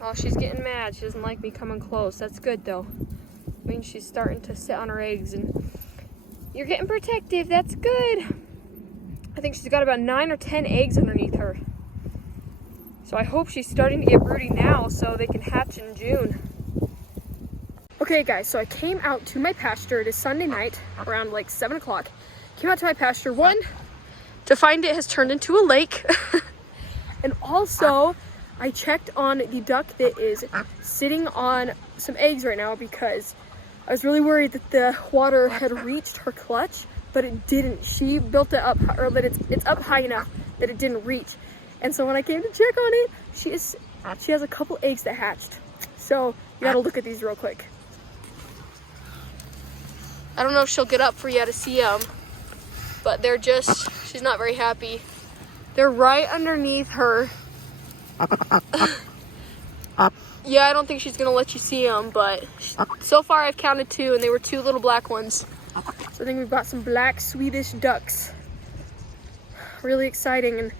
Oh, she's getting mad. She doesn't like me coming close. That's good though. I mean, she's starting to sit on her eggs and you're getting protective. That's good. I think she's got about 9 or 10 eggs underneath her. So I hope she's starting to get broody now so they can hatch in June. Okay guys, so I came out to my pasture. It is Sunday night around like 7 o'clock. Came out to my pasture, one, to find it has turned into a lake. And also, I checked on the duck that is sitting on some eggs right now because I was really worried that the water had reached her clutch, but it didn't. She built it up, or that it's up high enough that it didn't reach. And so when I came to check on it, she has a couple eggs that hatched. So you gotta look at these real quick. I don't know if she'll get up for you to see them, but she's not very happy. They're right underneath her. Yeah, I don't think she's gonna let you see them, but so far I've counted 2 and they were 2 little black ones. So I think we've got some black Swedish ducks. Really exciting, and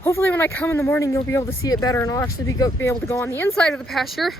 hopefully when I come in the morning you'll be able to see it better and I'll actually be able to go on the inside of the pasture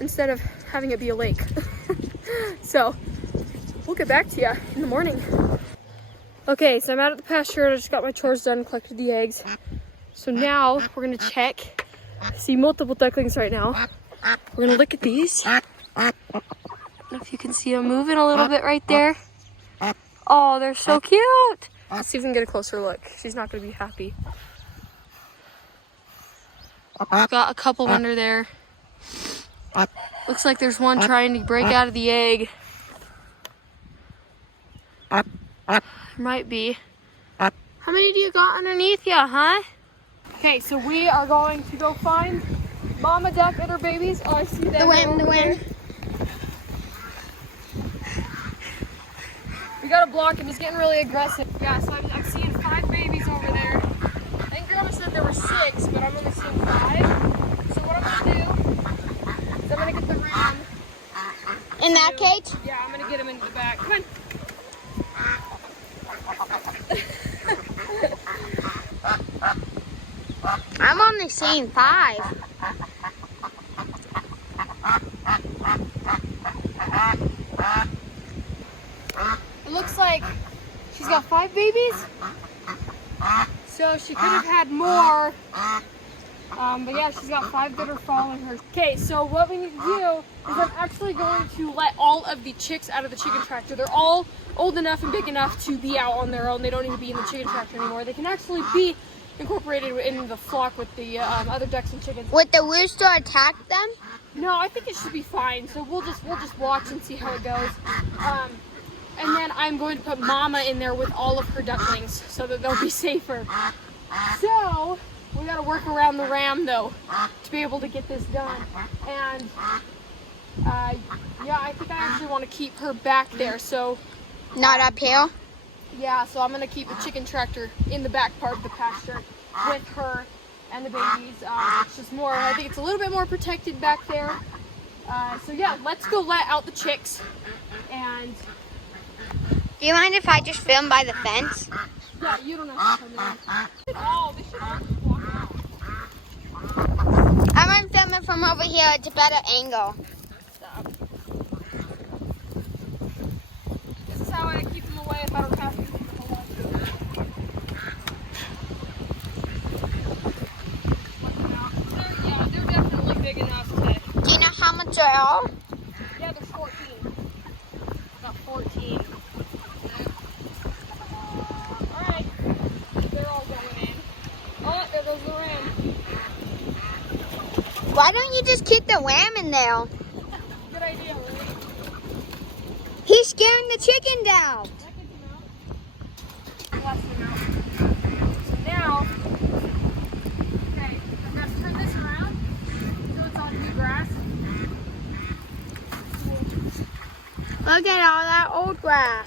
instead of having it be a lake. So we'll get back to you in the morning. Okay, so I'm out at the pasture. I just got my chores done, collected the eggs. So now we're gonna check. I see multiple ducklings right now. We're gonna look at these. I don't know if you can see them moving a little bit right there. Oh, they're so cute. Let's see if we can get a closer look. She's not gonna be happy. Got a couple under there. Looks like there's one trying to break out of the egg. Might be. How many do you got underneath ya, huh? Okay, so we are going to go find Mama Duck and her babies. Oh, I see them. The wind. We gotta block him. He's getting really aggressive. Yeah, so I'm seeing 5 babies over there. I think Grandma said there were 6, but I'm only seeing 5. So what I'm gonna do is I'm gonna get the ram. In that cage? Yeah, I'm gonna get him into the back. Come on. I'm only seeing 5. It looks like she's got 5 babies. So she could have had more. But yeah, she's got 5 that are following her. Okay, so what we need to do is I'm actually going to let all of the chicks out of the chicken tractor. They're all old enough and big enough to be out on their own. They don't need to be in the chicken tractor anymore. They can actually be incorporated in the flock with the other ducks and chickens. Would the rooster attack them? No, I think it should be fine. So we'll just watch and see how it goes. And then I'm going to put Mama in there with all of her ducklings so that they'll be safer. So we got to work around the ram though to be able to get this done. And yeah, I think I actually want to keep her back there. So Not up here? yeah, so I'm going to keep the chicken tractor in the back part of the pasture with her and the babies. It's just more, I think it's a little bit more protected back there. So yeah, let's go let out the chicks. And Do you mind if I just film by the fence? yeah, you don't have to come in. Oh, they should all just walk out. I'm going to film it from over here. It's a better angle. Stop. This is how I keep them away if I don't have to keep them away. They're definitely big enough to... Do you know how much they are? Yeah, there's 14. Got 14. Alright. They're all going in. Oh, there goes the ram. Why don't you just keep the ram in there? Good idea, right? He's scaring the chicken down. That gets them out. Bless them out. So now, okay, I'm going to turn this around so it's on new grass. Look at all that old grass.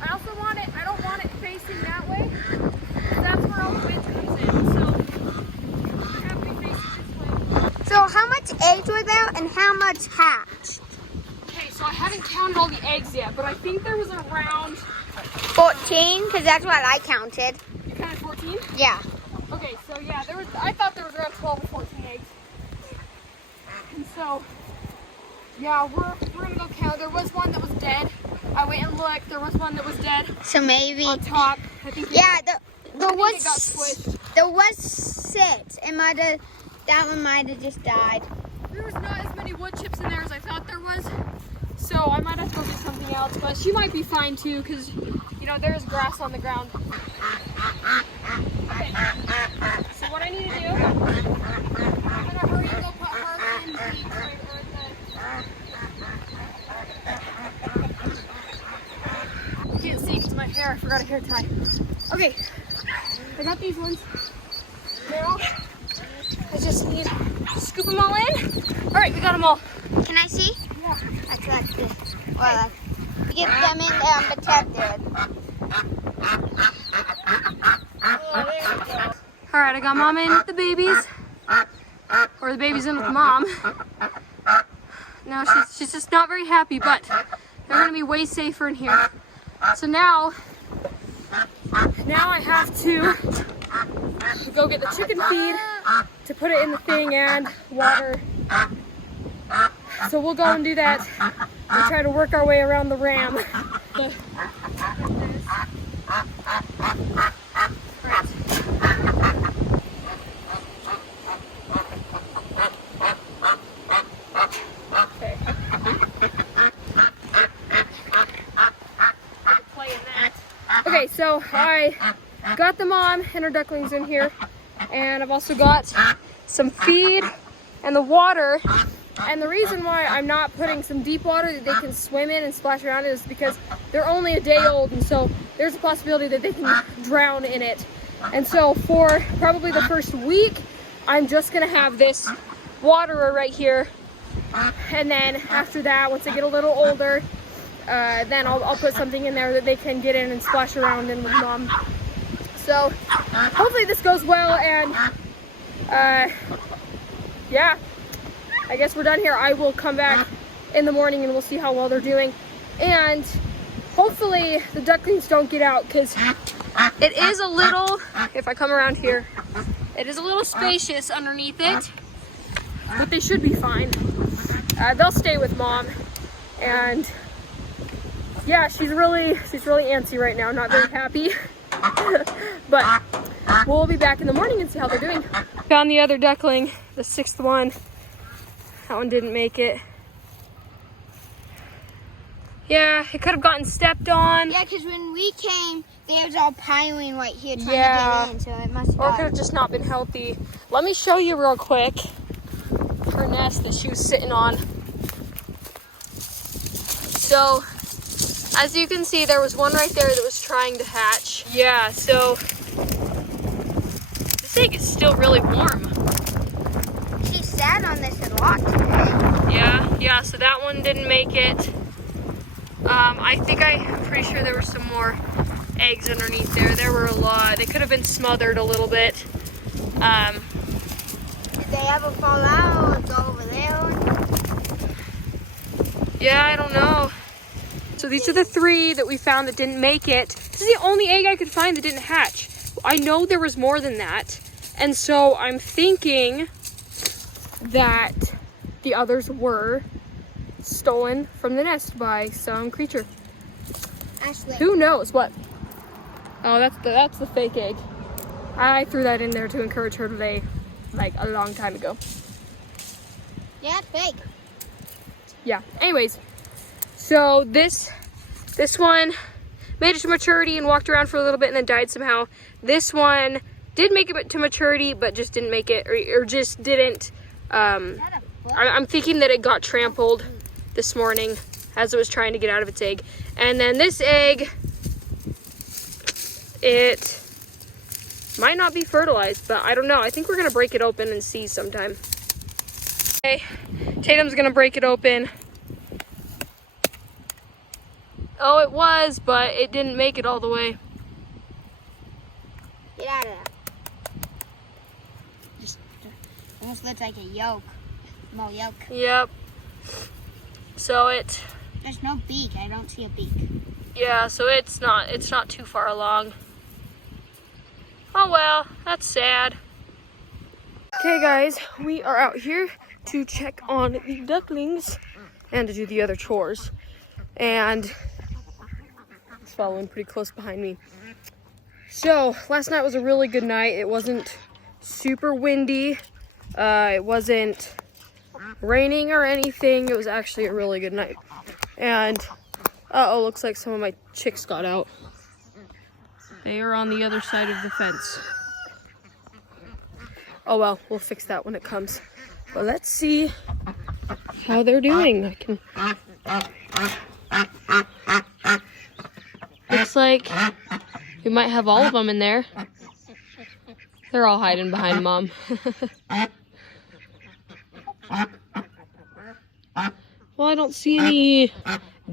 I also want it, I don't want it facing that way. That's where all the wind comes in. So I have to be facing this way. So how much eggs were there and how much hatched? Okay, so I haven't counted all the eggs yet, but I think there was around 14, because that's what I counted. You counted 14? Yeah. Okay, so yeah, I thought there was around 12 or 14 eggs. And so, yeah, we're gonna go count. There was one that was dead. I went and looked. There was one that was dead. So maybe on top. I think there it was got squished. There was 6. That one might have just died. There was not as many wood chips in there as I thought there was. So I might have to go get something else, but she might be fine too, because you know there is grass on the ground. Okay. So what I need to do, I'm gonna hurry and go put her in the I can't see because my hair, I forgot a hair tie. Okay, I got these ones. Now, I just need to scoop them all in. All right, we got them all. Can I see? Yeah. That's good. Well, you get them in there unprotected. All right, I got Mom in with the babies, or the baby's in with Mom. Now she's just not very happy, but they're gonna be way safer in here. So now I have to go get the chicken feed to put it in the thing and water. So we'll go and do that and try to work our way around the ram. Okay, so I got the mom and her ducklings in here, and I've also got some feed and the water. And the reason why I'm not putting some deep water that they can swim in and splash around in is because they're only a day old, and so there's a possibility that they can drown in it. And so for probably the first week, I'm just gonna have this waterer right here, and then after that, once they get a little older, then I'll put something in there that they can get in and splash around in with Mom. So hopefully this goes well, and yeah, I guess we're done here. I will come back in the morning and we'll see how well they're doing. And hopefully the ducklings don't get out, because it is a little, if I come around here, it is a little spacious underneath it, but they should be fine. They'll stay with Mom, and yeah, she's really antsy right now, not very happy. But we'll be back in the morning and see how they're doing. Found the other duckling, the 6th one. That one didn't make it. Yeah, it could have gotten stepped on. Yeah, because when we came, they was all piling right here trying to get in, so it must have Or it could have just not been healthy. Let me show you real quick her nest that she was sitting on. So, as you can see, there was one right there that was trying to hatch. Yeah, so this egg is still really warm. She sat on this a lot today. Yeah, so that one didn't make it. I'm pretty sure there were some more eggs underneath there. There were a lot. They could have been smothered a little bit. Did they ever fall out or go over there? Yeah, I don't know. So these are the 3 that we found that didn't make it. This is the only egg I could find that didn't hatch. I know there was more than that. And so I'm thinking that the others were stolen from the nest by some creature. Ashley. Who knows what? Oh, that's the fake egg. I threw that in there to encourage her to lay, like a long time ago. Yeah, it's fake. Yeah. Anyways, so this one made it to maturity and walked around for a little bit and then died somehow. This one did make it to maturity, but just didn't make it, or just didn't. I'm thinking that it got trampled this morning as it was trying to get out of its egg. And then this egg, it might not be fertilized, but I don't know. I think we're gonna break it open and see sometime. Okay, Tatum's gonna break it open. Oh, it was, but it didn't make it all the way. Get out of there. Just almost looks like a yolk. More yolk. Yep. So there's no beak. I don't see a beak. yeah, so it's not too far along. Oh well, that's sad. Okay guys, we are out here to check on the ducklings and to do the other chores. And it's following pretty close behind me. So last night was a really good night. It wasn't super windy. It wasn't raining or anything. It was actually a really good night. And uh-oh, looks like some of my chicks got out. They are on the other side of the fence. Oh well, we'll fix that when it comes. But let's see how they're doing. Looks like we might have all of them in there. They're all hiding behind Mom. Well, I don't see any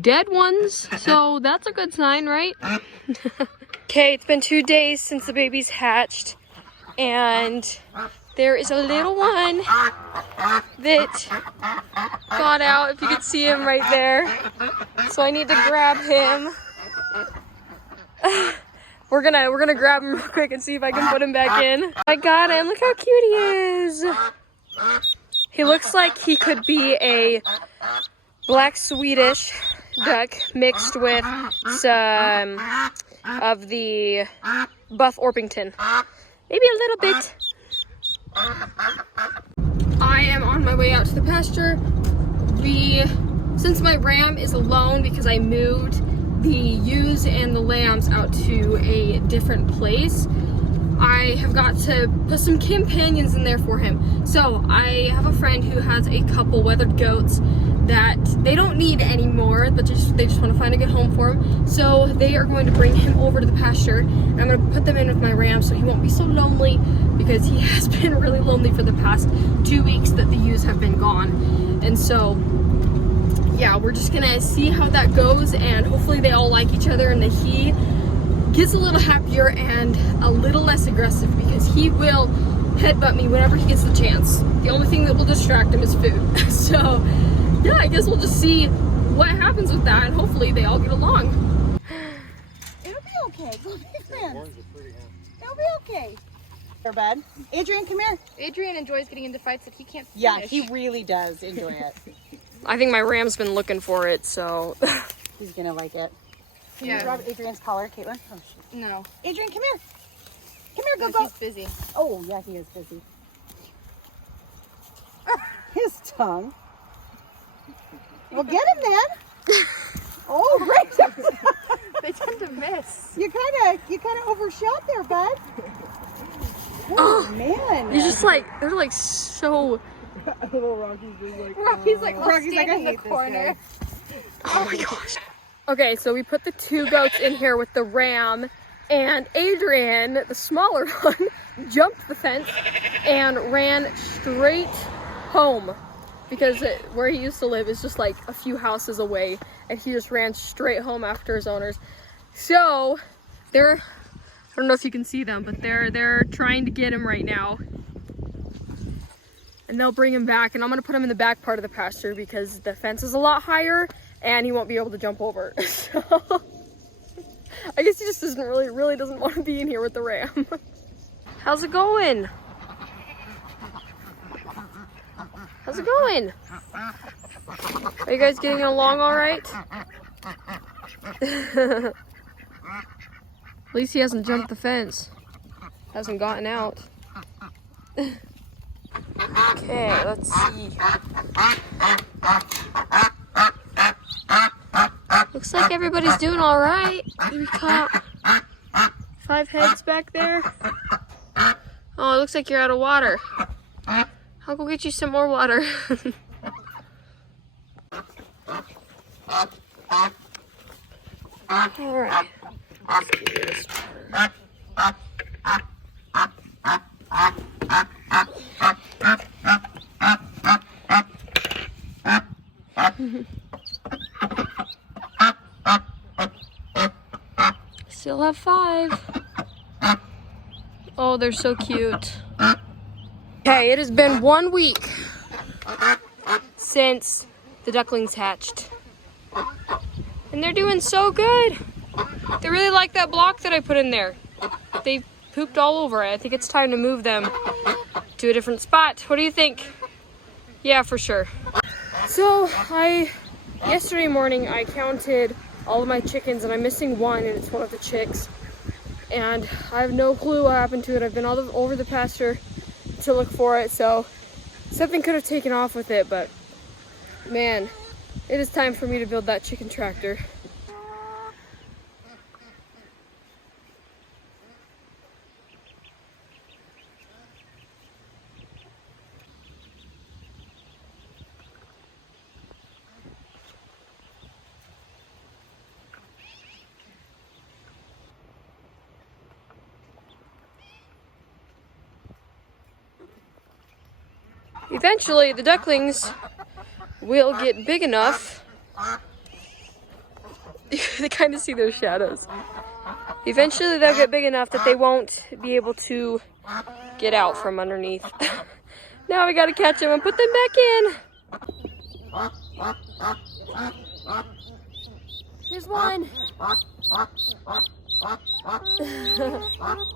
dead ones, so that's a good sign, right? Okay, it's been 2 days since the babies hatched, and there is a little one that got out, if you could see him right there. So I need to grab him. We're gonna grab him real quick and see if I can put him back in. I got him, look how cute he is. He looks like he could be a black Swedish duck mixed with some of the buff Orpington. Maybe a little bit. I am on my way out to the pasture. Since my ram is alone because I moved the ewes and the lambs out to a different place, I have got to put some companions in there for him. So I have a friend who has a couple weathered goats that they don't need anymore, but they just want to find a good home for him. So they are going to bring him over to the pasture, and I'm going to put them in with my ram so he won't be so lonely, because he has been really lonely for the past 2 weeks that the ewes have been gone. And so yeah, we're just gonna see how that goes, and hopefully they all like each other and that he gets a little happier and a little less aggressive, because he will headbutt me whenever he gets the chance. The only thing that will distract him is food. So yeah, I guess we'll just see what happens with that, and hopefully they all get along. It'll be okay. We'll be friends. It'll be okay. They're bad. Adrian, come here. Adrian enjoys getting into fights that he can't finish. Yeah, he really does enjoy it. I think my ram's been looking for it, so He's gonna like it. Can Yeah. you rub Adrian's collar, Caitlin? Oh, shoot. no. Adrian, come here. Come here, go. He's busy. Oh, yeah, he is busy. His tongue. Well, get him then. Oh, right. They tend to miss. You kind of overshot there, bud. Oh, man. You're just like, they're like so. Little Rocky's just like, Rocky's like, Rocky's like, I in the hate this corner. Oh my gosh. Okay, so we put the 2 goats in here with the ram, and Adrian, the smaller one, jumped the fence and ran straight home, because where he used to live is just like a few houses away, and he just ran straight home after his owners. So I don't know if you can see them, but they're trying to get him right now. And they'll bring him back, and I'm gonna put him in the back part of the pasture because the fence is a lot higher and he won't be able to jump over. So I guess he just doesn't really doesn't want to be in here with the ram. How's it going? How's it going? Are you guys getting along all right? At least he hasn't jumped the fence. Hasn't gotten out. Okay, let's see. Looks like everybody's doing all right. We caught 5 heads back there. Oh, it looks like you're out of water. I'll go get you some more water. All right. Let's do this. Still have 5. Oh, they're so cute. Okay, it has been 1 week since the ducklings hatched. And they're doing so good. They really like that block that I put in there. They pooped all over it. I think it's time to move them to a different spot. What do you think? Yeah, for sure. So yesterday morning I counted all of my chickens and I'm missing one, and it's one of the chicks. And I have no clue what happened to it. I've been all over the pasture to look for it, so something could have taken off with it, but man, it is time for me to build that chicken tractor. Eventually, the ducklings will get big enough. They kind of see those shadows. Eventually, they'll get big enough that they won't be able to get out from underneath. Now we gotta catch them and put them back in. Here's one.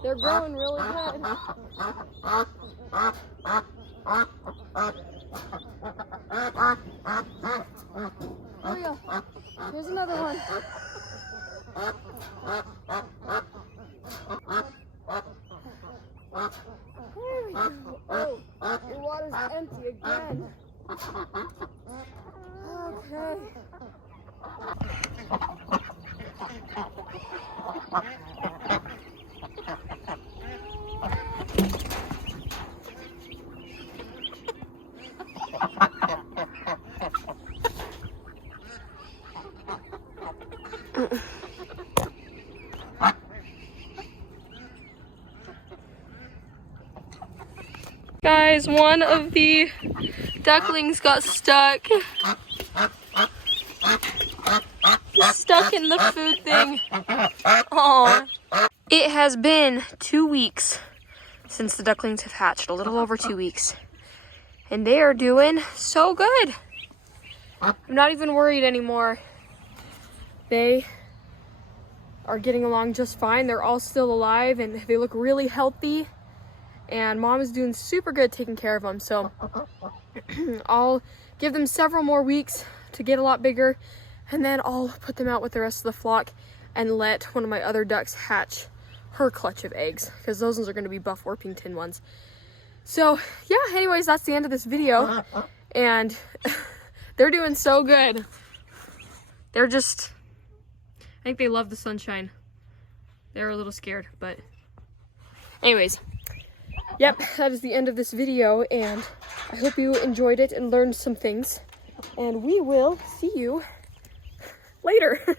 They're growing really good. There we go. Here's another one. There we go. Oh, your water's empty again. Okay. Guys, one of the ducklings got stuck. Stuck in the food thing. Aww. It has been 2 weeks since the ducklings have hatched, a little over 2 weeks. And they are doing so good. I'm not even worried anymore. They are getting along just fine. They're all still alive and they look really healthy. And Mom is doing super good taking care of them. So I'll give them several more weeks to get a lot bigger, and then I'll put them out with the rest of the flock and let one of my other ducks hatch her clutch of eggs, because those ones are going to be buff Orpington ones. So yeah, anyways, that's the end of this video. And they're doing so good. They're just, I think they love the sunshine. They're a little scared, but anyways. Yep, that is the end of this video, and I hope you enjoyed it and learned some things. And we will see you later.